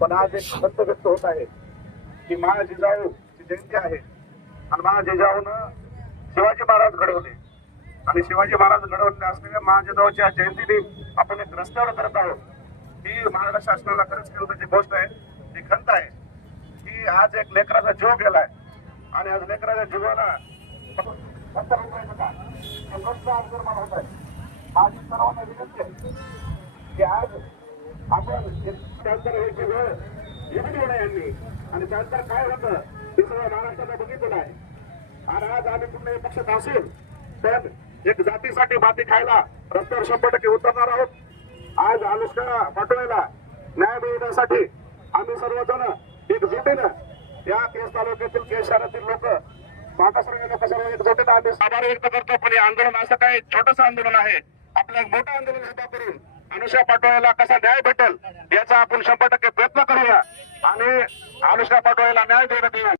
पण आज एक सत्य व्यक्त होत आहे की महाराज जिजाऊची जयंती आहे आणि महाराज जिजाऊनं शिवाजी महाराज घडवले आणि शिवाजी महाराज घडवले असलेल्या महाराज जिजाऊच्या जयंतीने आपण एक रस्त्यावर करत आहोत ही महाराष्ट्र शासनाला खरंच केंद्राची गोष्ट आहे, ही खंत आहे की आज एक लेकराचा जीव गेलाय आणि आज लेकराच्या जीवाला होत आहे. माझी सर्वांना विनंती आहे की आज आपण त्यानंतर वेळ येऊन येऊ नये यांनी आणि त्यानंतर काय होतं हे सगळं महाराष्ट्राला बघितलं आहे. आणि आज आम्ही कुठल्याही पक्षात असेल तर एक जातीसाठी माती खायला रस्त्यावर 100% उतरणार आहोत. आज अनुष्का पाटोळेला न्याय मिळवण्यासाठी आम्ही सर्वजण एकजुटीनं या केस तालुक्यातील केस शहरातील लोक मागासवर्गीय लोक सर्व एकजुटीनं आम्ही आभार व्यक्त करतो. पण हे आंदोलन असं काही छोटंसं आंदोलन आहे, आपलं एक मोठं आंदोलन उभा करून अनुष्का पाटोळेला कसा न्याय भेटेल याचा आपण 100% प्रयत्न करूया आणि अनुष्का पाटोळेला न्याय देण्यात येईल.